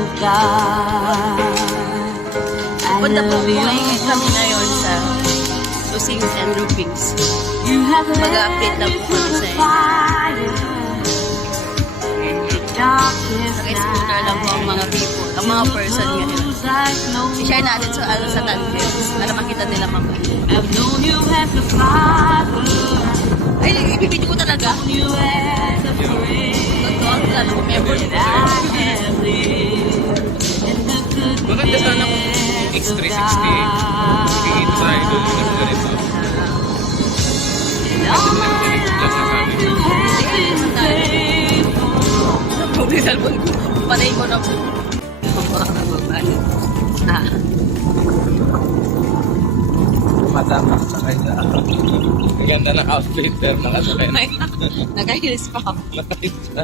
of God. I Punta po love you. kami ngayon sa Lusing and Groupings. You have Mag-update lang po kami sa fire in the darkest Naka-scooter lang po ang mga people, ang mga person ngayon. I-share natin sa Tanfields para makita nila mabuti. I've known you as a father, Ay, ibibigay ko talaga. you as a friend. Totoo, lalo ko member. I have lived in the good Maganda sana kung X360 i-try doon yung ganito. all my Ganito lang na sabi. you have been faithful. Yung cellphone ko, panay ko na po. Madami sakay na. Maganda ng outfit pero nakasakay na. Nag-heels pa. Nakahit na.